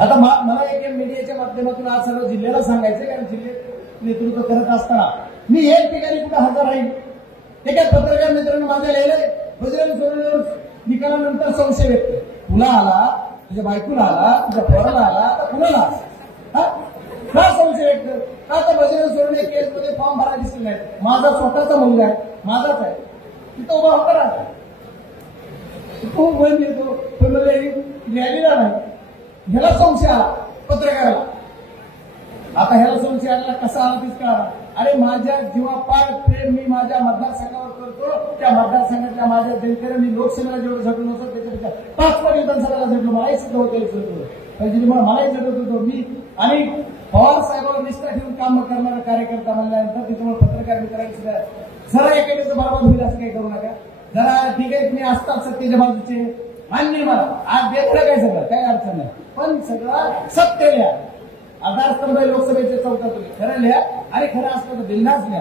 आता मला एक मीडियाच्या माध्यमातून आज सर्व जिल्ह्याला सांगायचं, कारण जिल्ह्यात नेतृत्व करत असताना मी एक ठिकाणी कुठे हजर राहील. एका पत्रकार मित्रांनो माझ्या लिहिलंय, बजरंग सोनवणेवर निकालानंतर संशय व्यक्त. तुला आला, तुझ्या बायकोला आला, तुझ्या पोराला आला, तर कुणाला आला? का संशय व्यक्त? का तर बजरंग सोनवणे केसमध्ये फॉर्म भरायला दिसले नाही. माझा स्वतःचा मुलगा आहे, माझाच आहे, तिथं उभा होता राहता तो बंद येतो, पण रॅलीला नाही. ह्याला संशय आला पत्रकाराला. आता ह्याला संशय आला कसा आला तीच कळाला. अरे माझ्या जीवापाड प्रेम मी माझ्या मतदारसंघावर करतो. त्या मतदारसंघातल्या माझ्या जनतेने लोकसभेला जेवढं झटून होतं त्याच्यापेक्षा 5 विधानसभेला झटलो. मलाही सुद्धा होतं, मलाही झटत होतो मी. आणि पवार साहेबांवर निष्ठा ठेवून काम करणारा कार्यकर्ता म्हणल्यानंतर त्याच्यामुळे पत्रकार मित्रांनी सुद्धा जरा एखाद्याचं बरोबर होईल असं काही करू नका. जरा ठीक आहे तुम्ही असतात सत्तेच्या बाजूचे, मान्य मला आज देखलं काय सगळं काय अडचण नाही, पण सगळं सत्य लिहा. आधारस्तंभ लोकसभेचे 14 तुम्ही खरं लिहा आणि खरं असलं तर बिंदास लिहा.